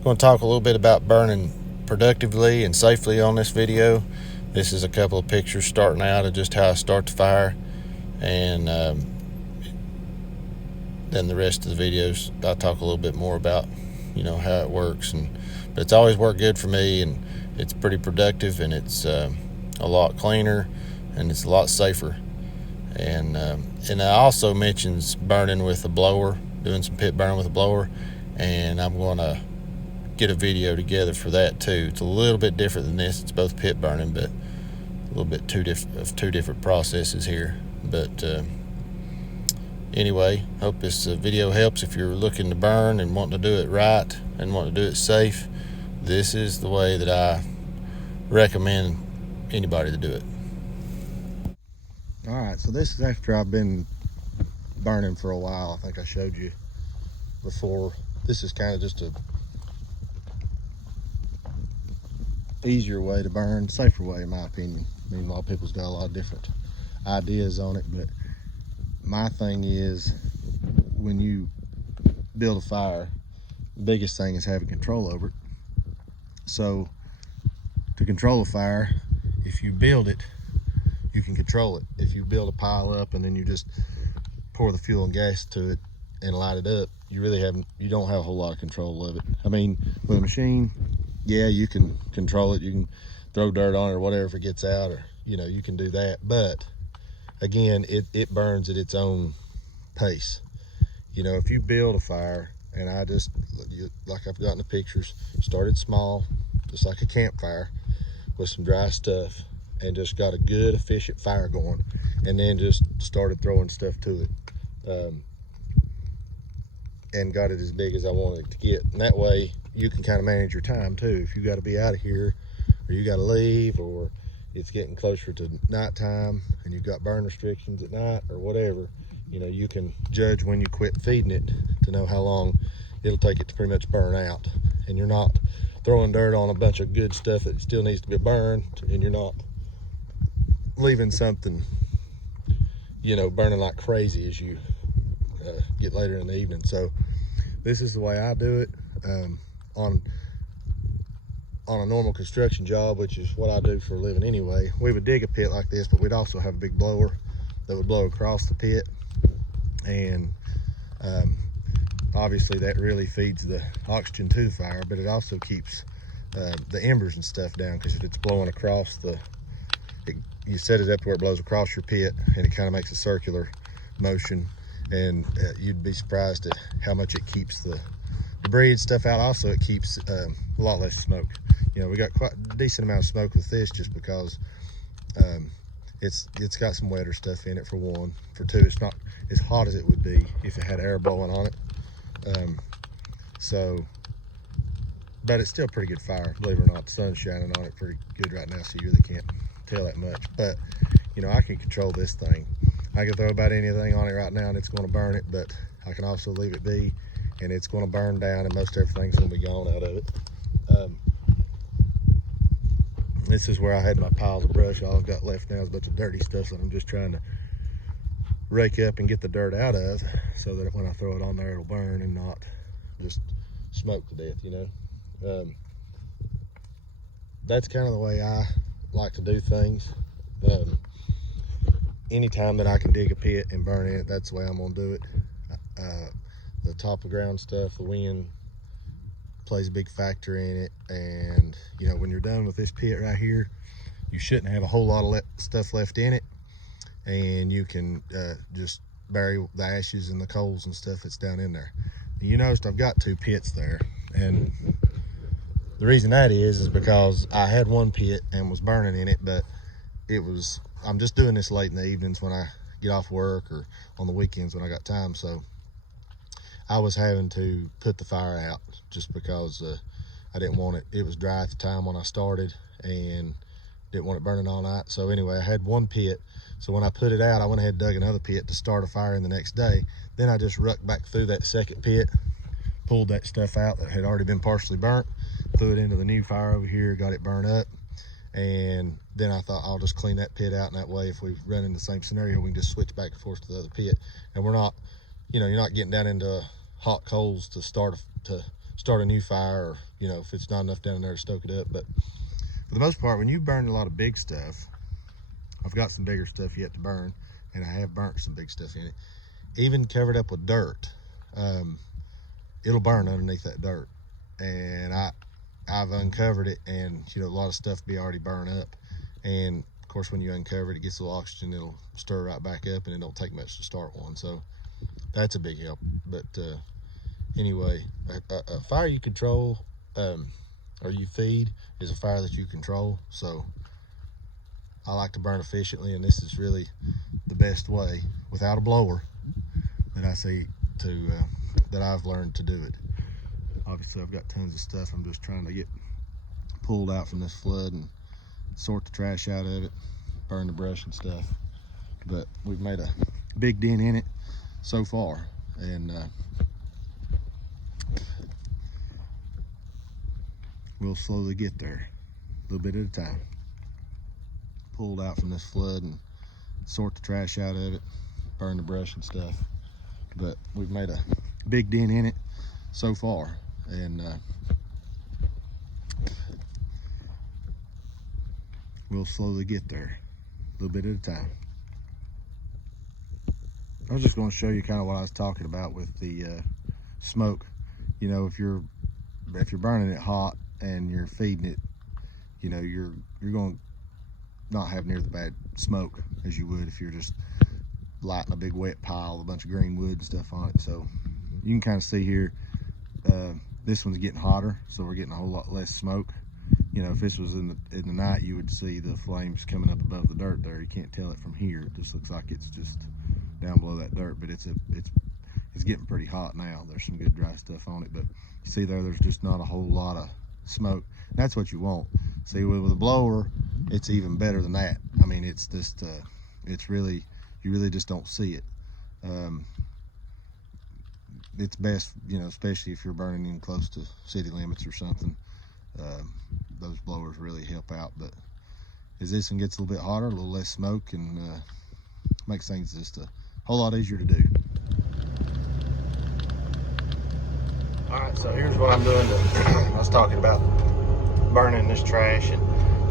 I'm going to talk a little bit about burning productively and safely on this video. This is a couple of pictures starting out of just how I start the fire, and then the rest of the videos I'll talk a little bit more about how it works. But it's always worked good for me, and it's pretty productive, and it's a lot cleaner, and it's a lot safer. And I also mentions burning with a blower, doing some pit burning with a blower, and I'm going to get a video together for that too. It's a little bit different than this. It's both pit burning, but a little bit two different processes here. But anyway, hope this video helps. If you're looking to burn and want to do it right and want to do it safe, this is the way that I recommend anybody to do it. All right, so this is after I've been burning for a while. I think I showed you before. This is kind of just a easier way to burn, safer way in my opinion. I mean, a lot of people's got a lot of different ideas on it, but my thing is, when you build a fire, the biggest thing is having control over it. So to control a fire, if you build it, you can control it. If you build a pile up and then you just pour the fuel and gas to it and light it up, you don't have a whole lot of control of it. I mean, with a machine, yeah, you can control it. You can throw dirt on it or whatever if it gets out, or you can do that. But again, it burns at its own pace. If you build a fire, and I just, like I've got in the pictures, started small, just like a campfire with some dry stuff, and just got a good efficient fire going, and then just started throwing stuff to it, and got it as big as I wanted it to get. And that way you can kind of manage your time too. If you got to be out of here, or you got to leave, or it's getting closer to nighttime and you've got burn restrictions at night or whatever, you can judge when you quit feeding it to know how long it'll take it to pretty much burn out. And you're not throwing dirt on a bunch of good stuff that still needs to be burned, and you're not leaving something burning like crazy as you get later in the evening. So this is the way I do it. On a normal construction job, which is what I do for a living anyway, we would dig a pit like this, but we'd also have a big blower that would blow across the pit, and obviously that really feeds the oxygen to the fire, but it also keeps the embers and stuff down, because if it's blowing across you set it up where it blows across your pit, and it kind of makes a circular motion, and you'd be surprised at how much it keeps the debris and stuff out. Also, it keeps a lot less smoke. We got quite a decent amount of smoke with this, just because it's got some wetter stuff in it, for one. For two, it's not as hot as it would be if it had air blowing on it. But it's still a pretty good fire, believe it or not. The sun's shining on it pretty good right now, so you really can't tell that much. But I can control this thing. I can throw about anything on it right now and it's going to burn it, but I can also leave it be and it's going to burn down, and most everything's going to be gone out of it. This is where I had my piles of brush. All I've got left now is a bunch of dirty stuff that I'm just trying to rake up and get the dirt out of, so that when I throw it on there, it'll burn and not just smoke to death. That's kind of the way I like to do things. Anytime that I can dig a pit and burn in it, that's the way I'm gonna do it. The top of ground stuff, the wind plays a big factor in it, and when you're done with this pit right here, you shouldn't have a whole lot of stuff left in it, and you can just bury the ashes and the coals and stuff that's down in there. You noticed I've got two pits there, and the reason that is because I had one pit and was burning in it, but I'm just doing this late in the evenings when I get off work, or on the weekends when I got time. So I was having to put the fire out just because I didn't want it. It was dry at the time when I started, and didn't want it burning all night. So anyway, I had one pit. So when I put it out, I went ahead and dug another pit to start a fire in the next day. Then I just rucked back through that second pit, pulled that stuff out that had already been partially burnt, threw it into the new fire over here, got it burned up. And then I thought, I'll just clean that pit out, and that way if we run in the same scenario, we can just switch back and forth to the other pit. And we're not, you're not getting down into hot coals to start start a new fire, or if it's not enough down there to stoke it up. But for the most part, when you burn a lot of big stuff, I've got some bigger stuff yet to burn, and I have burnt some big stuff in it, even covered up with dirt. It'll burn underneath that dirt, and I've uncovered it, and a lot of stuff be already burned up. And of course, when you uncover it, it gets a little oxygen, it'll stir right back up, and it don't take much to start one. So that's a big help. But anyway, a fire you control, or you feed, is a fire that you control. So I like to burn efficiently, and this is really the best way, without a blower, that I see to that I've learned to do it. Obviously, I've got tons of stuff I'm just trying to get pulled out from this flood and sort the trash out of it, burn the brush and stuff. But we've made a big dent in it so far, and we'll slowly get there, a little bit at a time. Pulled out from this flood and sort the trash out of it, burn the brush and stuff. But we've made a big dent in it so far, and we'll slowly get there, a little bit at a time. I was just going to show you kind of what I was talking about with the smoke. If you're burning it hot and you're feeding it, you're going to not have near the bad smoke as you would if you're just lighting a big wet pile with a bunch of green wood and stuff on it. So you can kind of see here, this one's getting hotter, so we're getting a whole lot less smoke. If this was in the night, you would see the flames coming up above the dirt there. You can't tell it from here. It just looks like it's just down below that dirt, but it's getting pretty hot now. There's some good dry stuff on it, but you see there's just not a whole lot of smoke. That's what you want. See, with a blower, it's even better than that. I mean, it's just it's really, you really just don't see it. It's best, especially if you're burning in close to city limits or something. Those blowers really help out. But as this one gets a little bit hotter, a little less smoke, and makes things just a whole lot easier to do. All right, so here's what I'm doing. I was talking about burning this trash, and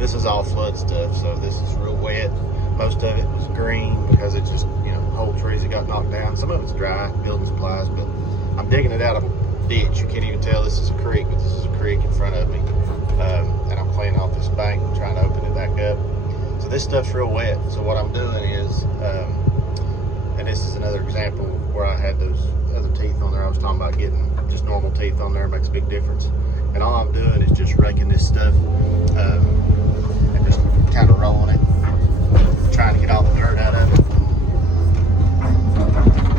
this is all flood stuff, so this is real wet. Most of it was green because it just, whole trees that got knocked down. Some of it's dry, building supplies, but I'm digging it out of a ditch. You can't even tell this is a creek, but this is a creek in front of me. And I'm cleaning off this bank and trying to open it back up. So this stuff's real wet. So what I'm doing is, and this is another example where I had those other teeth on there. I was talking about getting just normal teeth on there makes a big difference. And all I'm doing is just raking this stuff and just kind of rolling it, trying to get all the dirt out of it.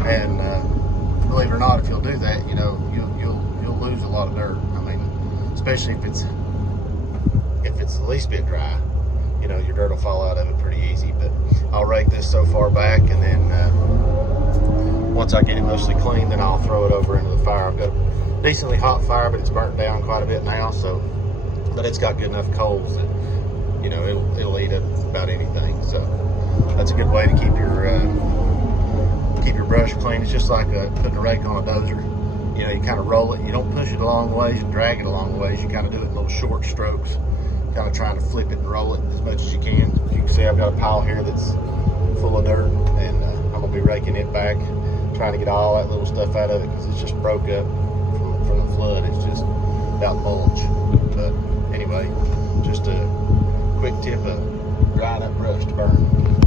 And believe it or not, if you'll do that, you'll lose a lot of dirt. I mean, especially if it's the least bit dry, your dirt will fall out of it pretty easy. But I'll rake this so far back, and then once I get it mostly clean, then I'll throw it over into the fire. I've got a decently hot fire, but it's burnt down quite a bit now. So, but it's got good enough coals that it'll eat up about anything. So that's a good way to keep your brush clean. It's just like putting a rake on a dozer. You kind of roll it. You don't push it a long ways and drag it a long ways. You kind of do it in little short strokes, kind of trying to flip it and roll it as much as you can. As you can see, I've got a pile here that's full of dirt, and I'm gonna be raking it back, trying to get all that little stuff out of it because it's just broke up from the flood. It's just about mulch. But anyway, just a quick tip of drying up brush to burn.